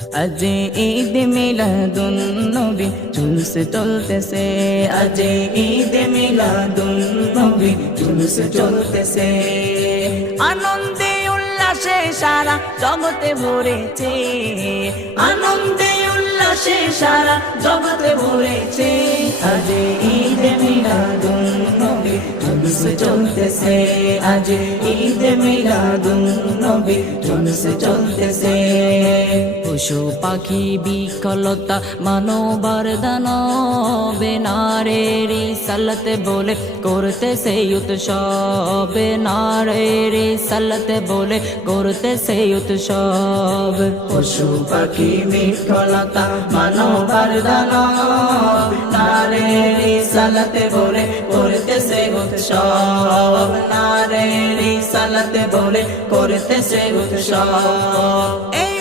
আজ ঈদ মিলাদুন নবী জুলুস চলতেছে, আজ ঈদ মিলাদুন নবী জুলুস চলতেছে। আনন্দে উল্লাসে সারা জগতে ভরেছে, আনন্দে উল্লাসে সারা জগতে ভরেছে। আজ ঈদ মিলাদুন নবী জুলুস চলতেছে, আজ ঈদ মিলাদুন নবী জুলুস চলতেছে। পশু পাখি বিকলতা মানবার দানবে নারীর সালাতে বলে করতেছে উৎসব, নারীর সালাতে বলে করতেছে উৎসব। পশু পাখি বিকলতা মানবার দানব নারীর সালাতে বলে করতেছে উৎসব, নারীর সালাতে বলে করতেছে উৎসব। এই